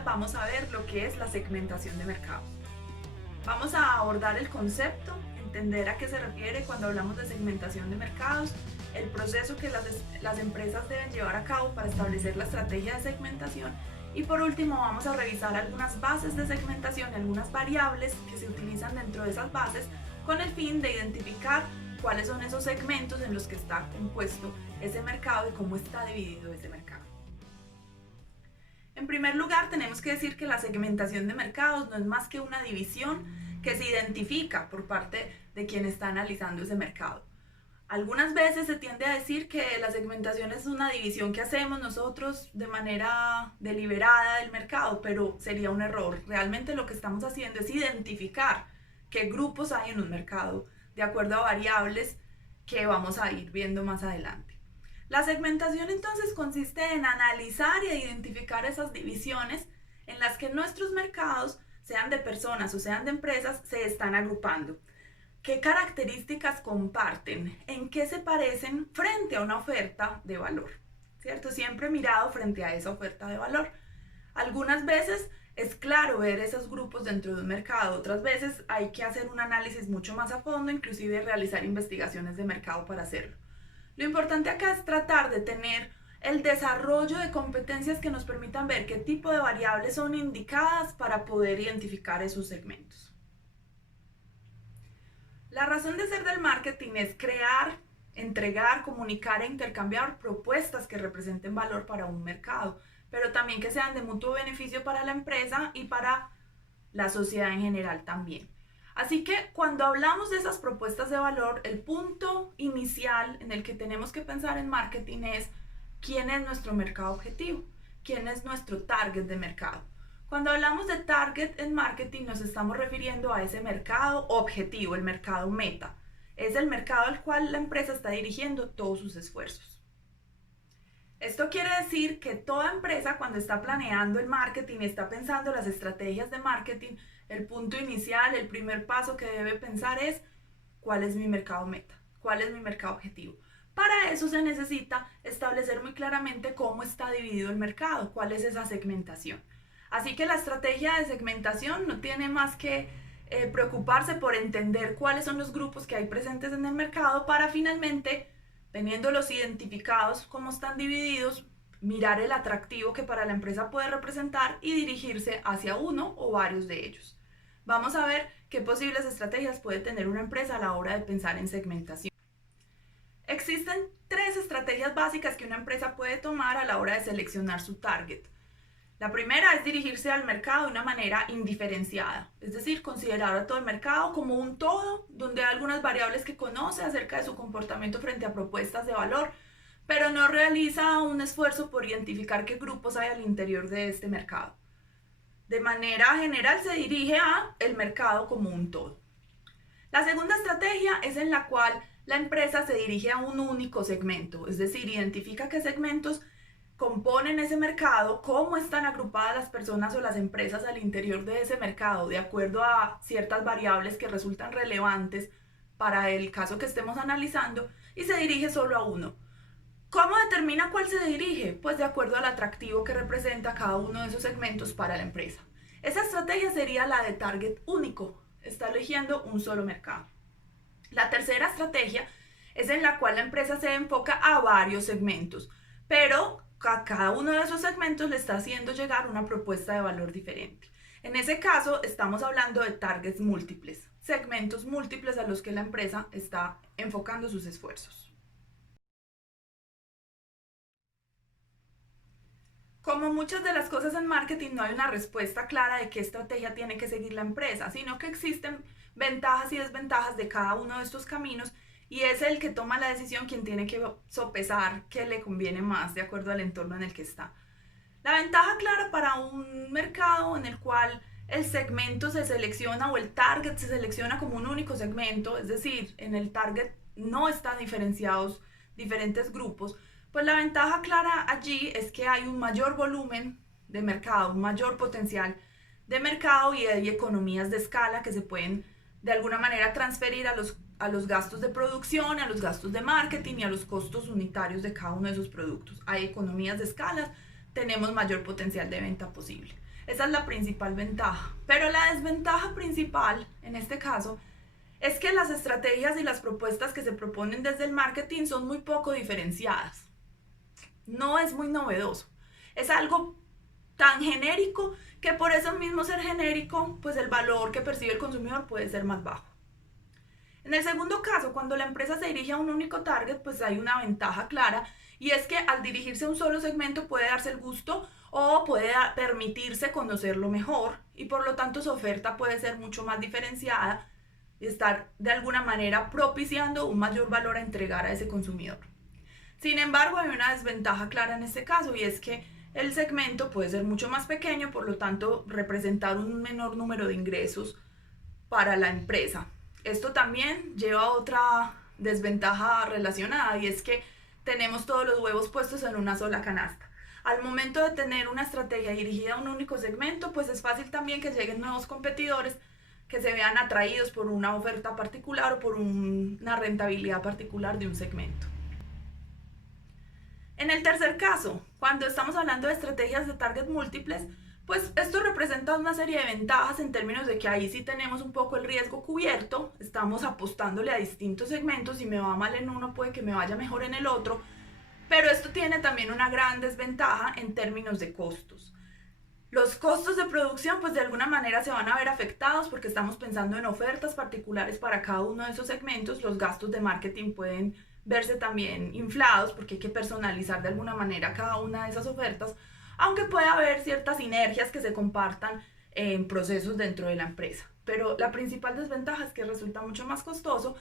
oportunidad vamos a ver lo que es la segmentación de mercado. Vamos a abordar el concepto, entender a qué se refiere cuando hablamos de segmentación de mercados, el proceso que las empresas deben llevar a cabo para establecer la estrategia de segmentación y por último vamos a revisar algunas bases de segmentación, algunas variables que se utilizan dentro de esas bases con el fin de identificar cuáles son esos segmentos en los que está compuesto ese mercado y cómo está dividido ese mercado. En primer lugar, tenemos que decir que la segmentación de mercados no es más que una división que se identifica por parte de quien está analizando ese mercado. Algunas veces se tiende a decir que la segmentación es una división que hacemos nosotros de manera deliberada del mercado, pero sería un error. Realmente lo que estamos haciendo es identificar qué grupos hay en un mercado de acuerdo a variables que vamos a ir viendo más adelante. La segmentación entonces consiste en analizar e identificar esas divisiones en las que nuestros mercados, sean de personas o sean de empresas, se están agrupando. ¿Qué características comparten? ¿En qué se parecen frente a una oferta de valor? ¿Cierto? Siempre mirado frente a esa oferta de valor. Algunas veces es claro ver esos grupos dentro de un mercado, otras veces hay que hacer un análisis mucho más a fondo, inclusive realizar investigaciones de mercado para hacerlo. Lo importante acá es tratar de tener el desarrollo de competencias que nos permitan ver qué tipo de variables son indicadas para poder identificar esos segmentos. La razón de ser del marketing es crear, entregar, comunicar e intercambiar propuestas que representen valor para un mercado, pero también que sean de mutuo beneficio para la empresa y para la sociedad en general también. Así que cuando hablamos de esas propuestas de valor, el punto inicial en el que tenemos que pensar en marketing es quién es nuestro mercado objetivo, quién es nuestro target de mercado. Cuando hablamos de target en marketing nos estamos refiriendo a ese mercado objetivo, el mercado meta. Es el mercado al cual la empresa está dirigiendo todos sus esfuerzos. Esto quiere decir que toda empresa cuando está planeando el marketing, está pensando las estrategias de marketing, el punto inicial, el primer paso que debe pensar es ¿cuál es mi mercado meta? ¿Cuál es mi mercado objetivo? Para eso se necesita establecer muy claramente cómo está dividido el mercado, cuál es esa segmentación. Así que la estrategia de segmentación no tiene más que preocuparse por entender cuáles son los grupos que hay presentes en el mercado para finalmente, teniéndolos identificados cómo están divididos, mirar el atractivo que para la empresa puede representar y dirigirse hacia uno o varios de ellos. Vamos a ver qué posibles estrategias puede tener una empresa a la hora de pensar en segmentación. Existen 3 estrategias básicas que una empresa puede tomar a la hora de seleccionar su target. La primera es dirigirse al mercado de una manera indiferenciada, es decir, considerar a todo el mercado como un todo, donde hay algunas variables que conoce acerca de su comportamiento frente a propuestas de valor, pero no realiza un esfuerzo por identificar qué grupos hay al interior de este mercado. De manera general se dirige a el mercado como un todo. La segunda estrategia es en la cual la empresa se dirige a un único segmento, es decir, identifica qué segmentos componen ese mercado, cómo están agrupadas las personas o las empresas al interior de ese mercado, de acuerdo a ciertas variables que resultan relevantes para el caso que estemos analizando, y se dirige solo a uno. ¿Cómo determina cuál se dirige? Pues de acuerdo al atractivo que representa cada uno de esos segmentos para la empresa. Esa estrategia sería la de target único, está eligiendo un solo mercado. La tercera estrategia es en la cual la empresa se enfoca a varios segmentos, pero a cada uno de esos segmentos le está haciendo llegar una propuesta de valor diferente. En ese caso estamos hablando de targets múltiples, segmentos múltiples a los que la empresa está enfocando sus esfuerzos. Como muchas de las cosas en marketing, no hay una respuesta clara de qué estrategia tiene que seguir la empresa, sino que existen ventajas y desventajas de cada uno de estos caminos y es el que toma la decisión quien tiene que sopesar qué le conviene más de acuerdo al entorno en el que está. La ventaja clara para un mercado en el cual el segmento se selecciona o el target se selecciona como un único segmento, es decir, en el target no están diferenciados diferentes grupos, pues la ventaja clara allí es que hay un mayor volumen de mercado, un mayor potencial de mercado y hay economías de escala que se pueden de alguna manera transferir a los gastos de producción, a los gastos de marketing y a los costos unitarios de cada uno de esos productos. Hay economías de escala, tenemos mayor potencial de venta posible. Esa es la principal ventaja. Pero la desventaja principal, en este caso, es que las estrategias y las propuestas que se proponen desde el marketing son muy poco diferenciadas. No es muy novedoso. Es algo tan genérico que por eso mismo ser genérico, pues el valor que percibe el consumidor puede ser más bajo. En el segundo caso, cuando la empresa se dirige a un único target, pues hay una ventaja clara, y es que al dirigirse a un solo segmento puede darse el gusto o puede permitirse conocerlo mejor, y por lo tanto su oferta puede ser mucho más diferenciada y estar de alguna manera propiciando un mayor valor a entregar a ese consumidor. Sin embargo, hay una desventaja clara en este caso, y es que el segmento puede ser mucho más pequeño, por lo tanto representar un menor número de ingresos para la empresa. Esto también lleva a otra desventaja relacionada, y es que tenemos todos los huevos puestos en una sola canasta. Al momento de tener una estrategia dirigida a un único segmento, pues es fácil también que lleguen nuevos competidores que se vean atraídos por una oferta particular o por una rentabilidad particular de un segmento. En el tercer caso, cuando estamos hablando de estrategias de target múltiples, pues esto representa una serie de ventajas en términos de que ahí sí tenemos un poco el riesgo cubierto, estamos apostándole a distintos segmentos, si me va mal en uno puede que me vaya mejor en el otro, pero esto tiene también una gran desventaja en términos de costos. Los costos de producción pues de alguna manera se van a ver afectados porque estamos pensando en ofertas particulares para cada uno de esos segmentos. Los gastos de marketing pueden verse también inflados porque hay que personalizar de alguna manera cada una de esas ofertas, aunque puede haber ciertas sinergias que se compartan en procesos dentro de la empresa. Pero la principal desventaja es que resulta mucho más costoso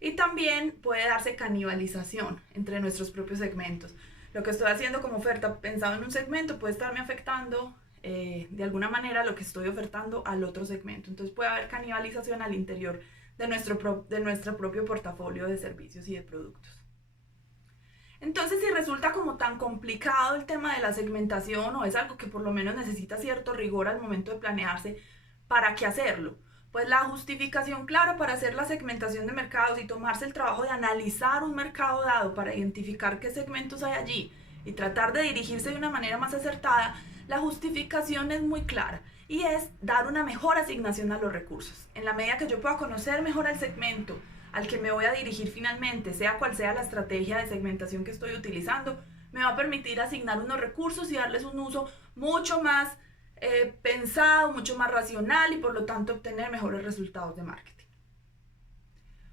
y también puede darse canibalización entre nuestros propios segmentos. Lo que estoy haciendo como oferta pensado en un segmento puede estarme afectando de alguna manera lo que estoy ofertando al otro segmento. Entonces puede haber canibalización al interior de nuestro propio portafolio de servicios y de productos. Entonces, si resulta como tan complicado el tema de la segmentación o es algo que por lo menos necesita cierto rigor al momento de planearse, ¿para qué hacerlo? Pues la justificación clara para hacer la segmentación de mercados y tomarse el trabajo de analizar un mercado dado para identificar qué segmentos hay allí y tratar de dirigirse de una manera más acertada, la justificación es muy clara y es dar una mejor asignación a los recursos. En la medida que yo pueda conocer mejor al segmento al que me voy a dirigir finalmente, sea cual sea la estrategia de segmentación que estoy utilizando, me va a permitir asignar unos recursos y darles un uso mucho más pensado, mucho más racional y por lo tanto obtener mejores resultados de marketing.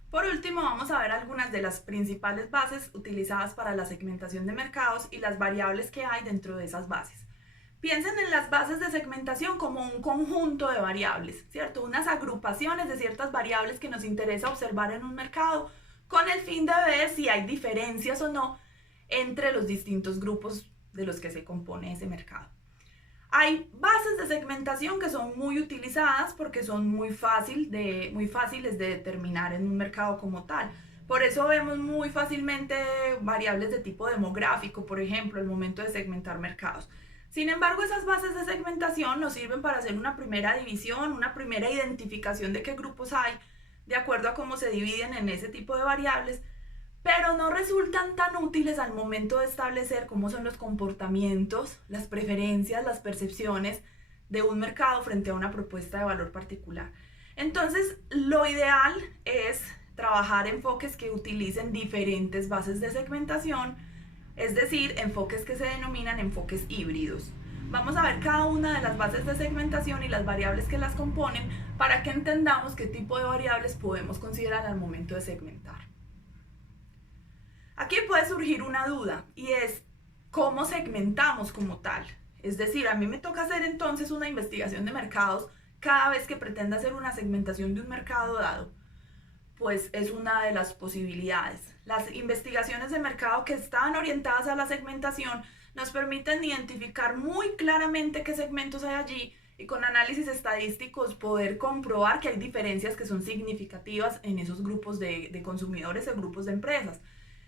Por último, vamos a ver algunas de las principales bases utilizadas para la segmentación de mercados y las variables que hay dentro de esas bases. Piensen en las bases de segmentación como un conjunto de variables, ¿cierto? Unas agrupaciones de ciertas variables que nos interesa observar en un mercado con el fin de ver si hay diferencias o no entre los distintos grupos de los que se compone ese mercado. Hay bases de segmentación que son muy utilizadas porque son muy fáciles de determinar en un mercado como tal. Por eso vemos muy fácilmente variables de tipo demográfico, por ejemplo, al momento de segmentar mercados. Sin embargo, esas bases de segmentación nos sirven para hacer una primera división, una primera identificación de qué grupos hay, de acuerdo a cómo se dividen en ese tipo de variables, pero no resultan tan útiles al momento de establecer cómo son los comportamientos, las preferencias, las percepciones de un mercado frente a una propuesta de valor particular. Entonces, lo ideal es trabajar enfoques que utilicen diferentes bases de segmentación, es decir, enfoques que se denominan enfoques híbridos. Vamos a ver cada una de las bases de segmentación y las variables que las componen para que entendamos qué tipo de variables podemos considerar al momento de segmentar. Aquí puede surgir una duda y es ¿cómo segmentamos como tal? Es decir, a mí me toca hacer entonces una investigación de mercados cada vez que pretenda hacer una segmentación de un mercado dado. Pues es una de las posibilidades. Las investigaciones de mercado que están orientadas a la segmentación nos permiten identificar muy claramente qué segmentos hay allí y con análisis estadísticos poder comprobar que hay diferencias que son significativas en esos grupos de consumidores o grupos de empresas.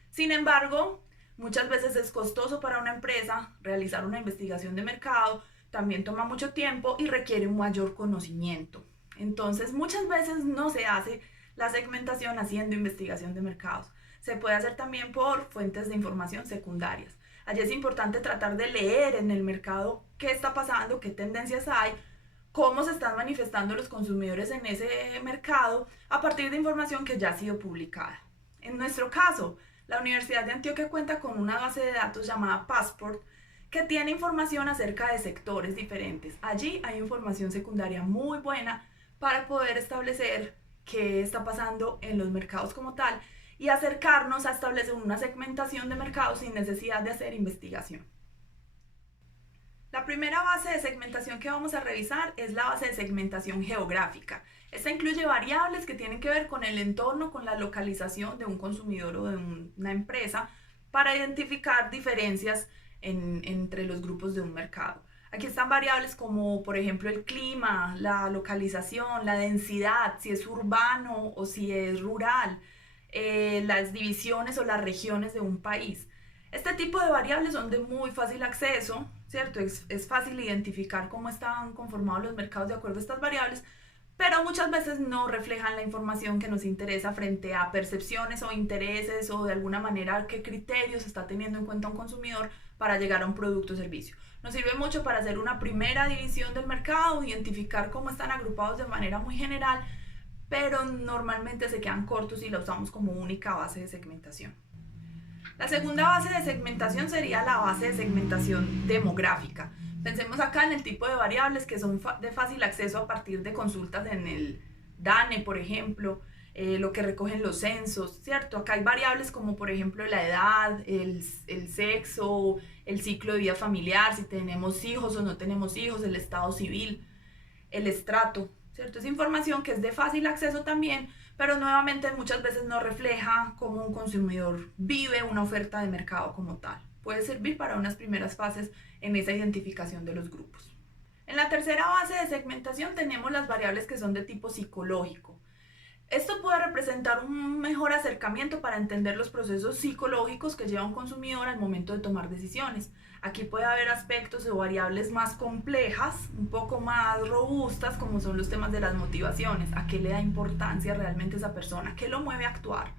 Sin embargo, muchas veces es costoso para una empresa realizar una investigación de mercado, también toma mucho tiempo y requiere un mayor conocimiento. Entonces, muchas veces no se hace la segmentación haciendo investigación de mercados. Se puede hacer también por fuentes de información secundarias. Allí es importante tratar de leer en el mercado qué está pasando, qué tendencias hay, cómo se están manifestando los consumidores en ese mercado a partir de información que ya ha sido publicada. En nuestro caso, la Universidad de Antioquia cuenta con una base de datos llamada Passport que tiene información acerca de sectores diferentes. Allí hay información secundaria muy buena para poder establecer qué está pasando en los mercados como tal y acercarnos a establecer una segmentación de mercados sin necesidad de hacer investigación. La primera base de segmentación que vamos a revisar es la base de segmentación geográfica. Esta incluye variables que tienen que ver con el entorno, con la localización de un consumidor o de una empresa para identificar diferencias entre los grupos de un mercado. Aquí están variables como, por ejemplo, el clima, la localización, la densidad, si es urbano o si es rural, las divisiones o las regiones de un país. Este tipo de variables son de muy fácil acceso, ¿cierto? Es fácil identificar cómo están conformados los mercados de acuerdo a estas variables, pero muchas veces no reflejan la información que nos interesa frente a percepciones o intereses o de alguna manera qué criterios está teniendo en cuenta un consumidor para llegar a un producto o servicio. Nos sirve mucho para hacer una primera división del mercado, identificar cómo están agrupados de manera muy general, pero normalmente se quedan cortos y la usamos como única base de segmentación. La segunda base de segmentación sería la base de segmentación demográfica. Pensemos acá en el tipo de variables que son de fácil acceso a partir de consultas en el DANE, por ejemplo, lo que recogen los censos, ¿cierto? Acá hay variables como, por ejemplo, la edad, el sexo, el ciclo de vida familiar, si tenemos hijos o no tenemos hijos, el estado civil, el estrato, ¿cierto? Es información que es de fácil acceso también, pero nuevamente muchas veces no refleja cómo un consumidor vive una oferta de mercado como tal. Puede servir para unas primeras fases en esa identificación de los grupos. En la tercera base de segmentación tenemos las variables que son de tipo psicológico. Esto puede representar un mejor acercamiento para entender los procesos psicológicos que lleva un consumidor al momento de tomar decisiones. Aquí puede haber aspectos o variables más complejas, un poco más robustas, como son los temas de las motivaciones, a qué le da importancia realmente esa persona, qué lo mueve a actuar,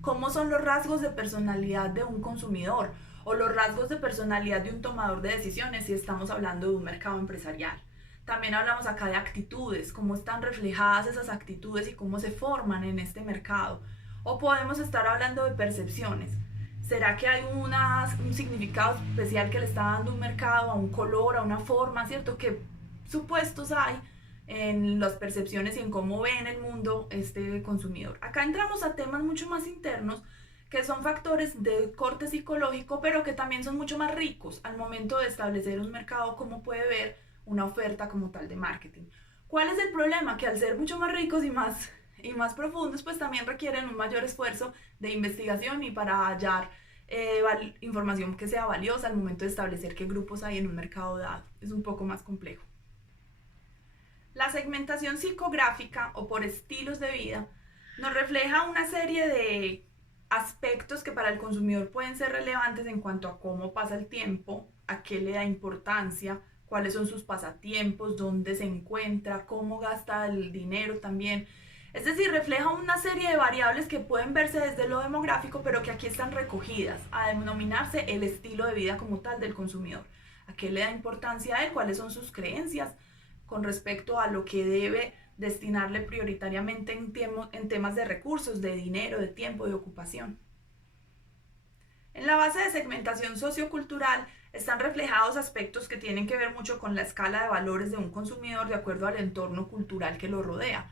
cómo son los rasgos de personalidad de un consumidor o los rasgos de personalidad de un tomador de decisiones si estamos hablando de un mercado empresarial. También hablamos acá de actitudes, cómo están reflejadas esas actitudes y cómo se forman en este mercado. O podemos estar hablando de percepciones. ¿Será que hay un significado especial que le está dando un mercado a un color, a una forma, ¿cierto? ¿Qué supuestos hay en las percepciones y en cómo ve en el mundo este consumidor? Acá entramos a temas mucho más internos, que son factores de corte psicológico, pero que también son mucho más ricos al momento de establecer un mercado, como puede ver una oferta como tal de marketing. ¿Cuál es el problema? Que al ser mucho más ricos y más profundos, pues también requieren un mayor esfuerzo de investigación y para hallar información que sea valiosa al momento de establecer qué grupos hay en un mercado dado. Es un poco más complejo. La segmentación psicográfica o por estilos de vida nos refleja una serie de aspectos que para el consumidor pueden ser relevantes en cuanto a cómo pasa el tiempo, a qué le da importancia, cuáles son sus pasatiempos, dónde se encuentra, cómo gasta el dinero también. Es decir, refleja una serie de variables que pueden verse desde lo demográfico, pero que aquí están recogidas a denominarse el estilo de vida como tal del consumidor. ¿A qué le da importancia a él? ¿Cuáles son sus creencias con respecto a lo que debe destinarle prioritariamente en temas de recursos, de dinero, de tiempo, de ocupación? En la base de segmentación sociocultural están reflejados aspectos que tienen que ver mucho con la escala de valores de un consumidor de acuerdo al entorno cultural que lo rodea.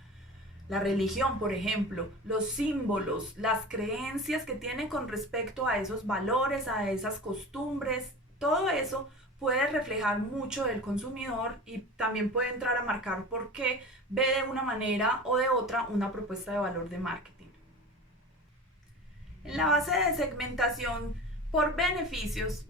La religión, por ejemplo, los símbolos, las creencias que tiene con respecto a esos valores, a esas costumbres, todo eso puede reflejar mucho del consumidor y también puede entrar a marcar por qué ve de una manera o de otra una propuesta de valor de marketing. En la base de segmentación por beneficios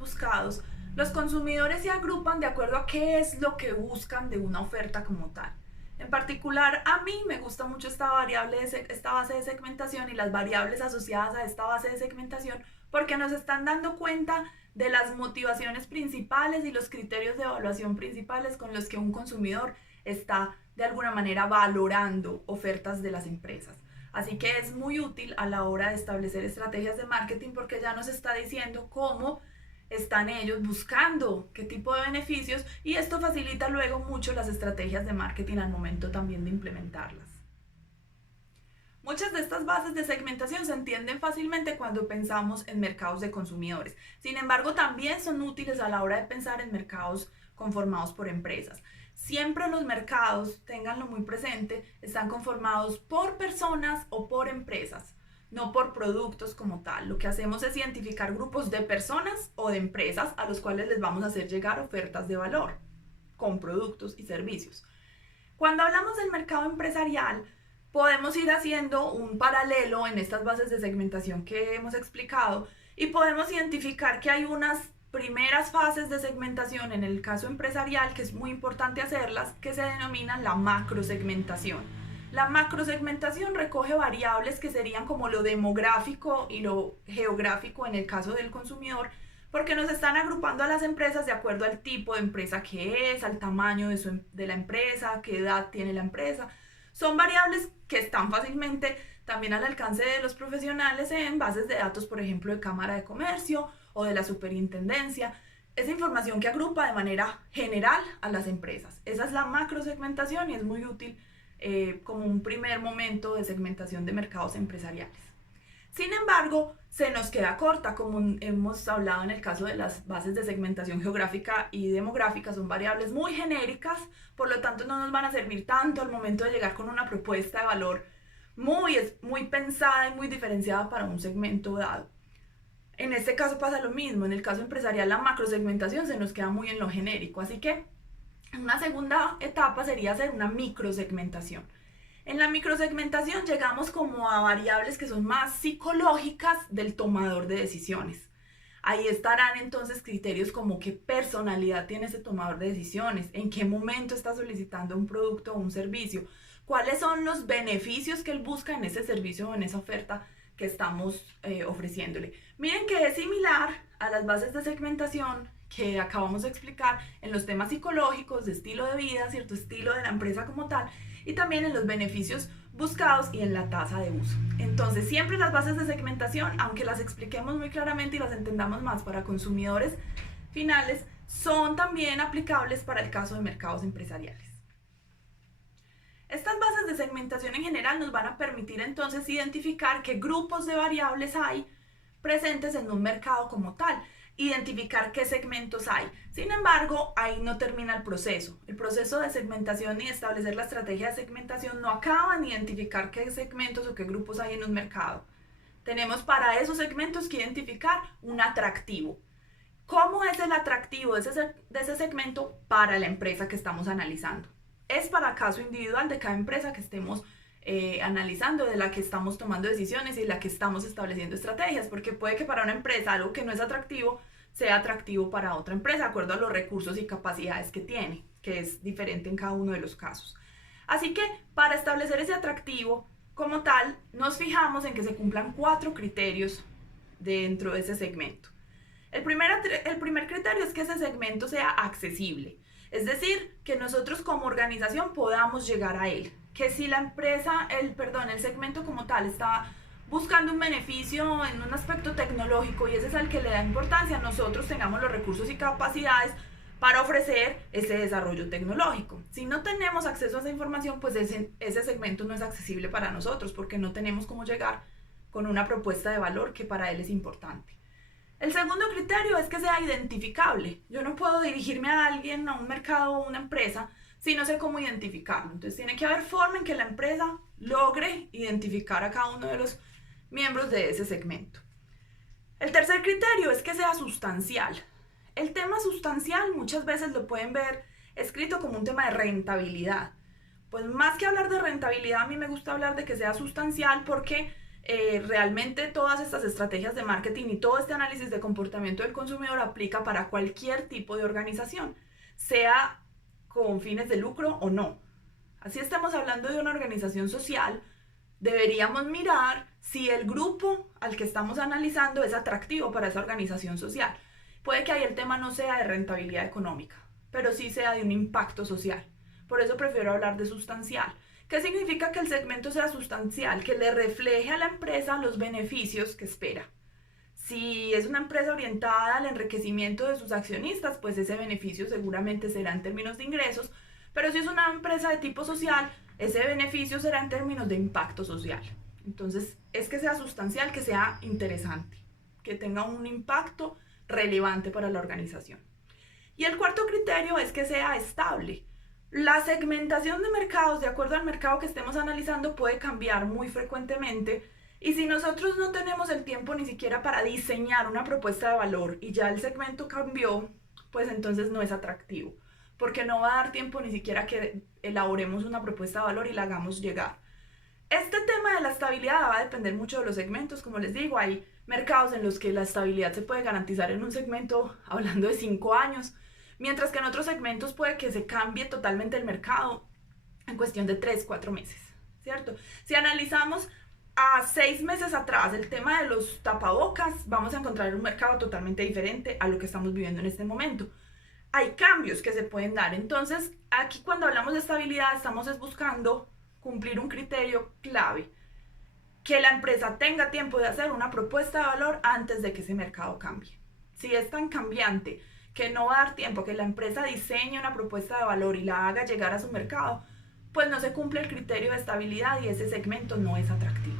buscados, los consumidores se agrupan de acuerdo a qué es lo que buscan de una oferta como tal. En particular, a mí me gusta mucho esta base de segmentación y las variables asociadas a esta base de segmentación porque nos están dando cuenta de las motivaciones principales y los criterios de evaluación principales con los que un consumidor está de alguna manera valorando ofertas de las empresas. Así que es muy útil a la hora de establecer estrategias de marketing porque ya nos está diciendo cómo están ellos buscando qué tipo de beneficios y esto facilita luego mucho las estrategias de marketing al momento también de implementarlas. Muchas de estas bases de segmentación se entienden fácilmente cuando pensamos en mercados de consumidores. Sin embargo, también son útiles a la hora de pensar en mercados conformados por empresas. Siempre los mercados, ténganlo muy presente, están conformados por personas o por empresas, no por productos como tal. Lo que hacemos es identificar grupos de personas o de empresas a los cuales les vamos a hacer llegar ofertas de valor con productos y servicios. Cuando hablamos del mercado empresarial, podemos ir haciendo un paralelo en estas bases de segmentación que hemos explicado y podemos identificar que hay unas primeras fases de segmentación en el caso empresarial, que es muy importante hacerlas, que se denominan la macrosegmentación. La macrosegmentación recoge variables que serían como lo demográfico y lo geográfico en el caso del consumidor, porque nos están agrupando a las empresas de acuerdo al tipo de empresa que es, al tamaño de la empresa, qué edad tiene la empresa. Son variables que están fácilmente también al alcance de los profesionales en bases de datos, por ejemplo, de Cámara de Comercio o de la Superintendencia. Esa información que agrupa de manera general a las empresas. Esa es la macrosegmentación y es muy útil como un primer momento de segmentación de mercados empresariales. Sin embargo, se nos queda corta, como hemos hablado en el caso de las bases de segmentación geográfica y demográfica, son variables muy genéricas, por lo tanto no nos van a servir tanto al momento de llegar con una propuesta de valor muy pensada y muy diferenciada para un segmento dado. En este caso pasa lo mismo, en el caso empresarial la macrosegmentación se nos queda muy en lo genérico, así que una segunda etapa sería hacer una microsegmentación. En la microsegmentación llegamos como a variables que son más psicológicas del tomador de decisiones. Ahí estarán entonces criterios como qué personalidad tiene ese tomador de decisiones, en qué momento está solicitando un producto o un servicio, cuáles son los beneficios que él busca en ese servicio o en esa oferta que estamos ofreciéndole. Miren que es similar a las bases de segmentación que acabamos de explicar en los temas psicológicos, de estilo de vida, cierto estilo de la empresa como tal, y también en los beneficios buscados y en la tasa de uso. Entonces, siempre las bases de segmentación, aunque las expliquemos muy claramente y las entendamos más para consumidores finales, son también aplicables para el caso de mercados empresariales. Estas bases de segmentación en general nos van a permitir entonces identificar qué grupos de variables hay presentes en un mercado como tal, identificar qué segmentos hay. Sin embargo, ahí no termina el proceso. El proceso de segmentación y establecer la estrategia de segmentación no acaba en identificar qué segmentos o qué grupos hay en un mercado. Tenemos para esos segmentos que identificar un atractivo. ¿Cómo es el atractivo de ese segmento para la empresa que estamos analizando? Es para caso individual de cada empresa que estemos analizando, de la que estamos tomando decisiones y de la que estamos estableciendo estrategias, porque puede que para una empresa algo que no es atractivo sea atractivo para otra empresa, de acuerdo a los recursos y capacidades que tiene, que es diferente en cada uno de los casos. Así que para establecer ese atractivo como tal, nos fijamos en que se cumplan 4 criterios dentro de ese segmento. El primer criterio es que ese segmento sea accesible, es decir, que nosotros como organización podamos llegar a él. Que si la empresa, el segmento como tal está buscando un beneficio en un aspecto tecnológico y ese es el que le da importancia, nosotros tengamos los recursos y capacidades para ofrecer ese desarrollo tecnológico. Si no tenemos acceso a esa información, pues ese segmento no es accesible para nosotros porque no tenemos cómo llegar con una propuesta de valor que para él es importante. El segundo criterio es que sea identificable. Yo no puedo dirigirme a alguien, a un mercado o una empresa, si no sé cómo identificarlo. Entonces tiene que haber forma en que la empresa logre identificar a cada uno de los miembros de ese segmento. El tercer criterio es que sea sustancial. El tema sustancial muchas veces lo pueden ver escrito como un tema de rentabilidad. Pues más que hablar de rentabilidad, a mí me gusta hablar de que sea sustancial porque realmente todas estas estrategias de marketing y todo este análisis de comportamiento del consumidor aplica para cualquier tipo de organización, sea con fines de lucro o no. Así estamos hablando de una organización social, deberíamos mirar si el grupo al que estamos analizando es atractivo para esa organización social. Puede que ahí el tema no sea de rentabilidad económica, pero sí sea de un impacto social. Por eso prefiero hablar de sustancial, ¿Qué significa que el segmento sea sustancial? Que le refleje a la empresa los beneficios que espera. Si es una empresa orientada al enriquecimiento de sus accionistas, pues ese beneficio seguramente será en términos de ingresos, pero si es una empresa de tipo social, ese beneficio será en términos de impacto social. Entonces, es que sea sustancial, que sea interesante, que tenga un impacto relevante para la organización. Y el cuarto criterio es que sea estable. La segmentación de mercados, de acuerdo al mercado que estemos analizando, puede cambiar muy frecuentemente. Y si nosotros no tenemos el tiempo ni siquiera para diseñar una propuesta de valor y ya el segmento cambió, pues entonces no es atractivo, porque no va a dar tiempo ni siquiera que elaboremos una propuesta de valor y la hagamos llegar. Este tema de la estabilidad va a depender mucho de los segmentos, como les digo, hay mercados en los que la estabilidad se puede garantizar en un segmento hablando de 5 años, mientras que en otros segmentos puede que se cambie totalmente el mercado en cuestión de 3, 4 meses, ¿cierto? Si analizamos a 6 meses atrás el tema de los tapabocas, vamos a encontrar un mercado totalmente diferente a lo que estamos viviendo en este momento. Hay cambios que se pueden dar, entonces aquí cuando hablamos de estabilidad estamos buscando cumplir un criterio clave, que la empresa tenga tiempo de hacer una propuesta de valor antes de que ese mercado cambie. Si es tan cambiante que no va a dar tiempo que la empresa diseñe una propuesta de valor y la haga llegar a su mercado, pues no se cumple el criterio de estabilidad y ese segmento no es atractivo.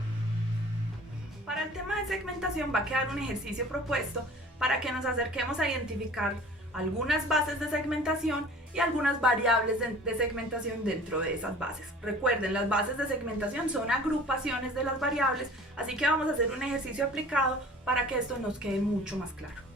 Para el tema de segmentación va a quedar un ejercicio propuesto para que nos acerquemos a identificar algunas bases de segmentación y algunas variables de segmentación dentro de esas bases. Recuerden, las bases de segmentación son agrupaciones de las variables, así que vamos a hacer un ejercicio aplicado para que esto nos quede mucho más claro.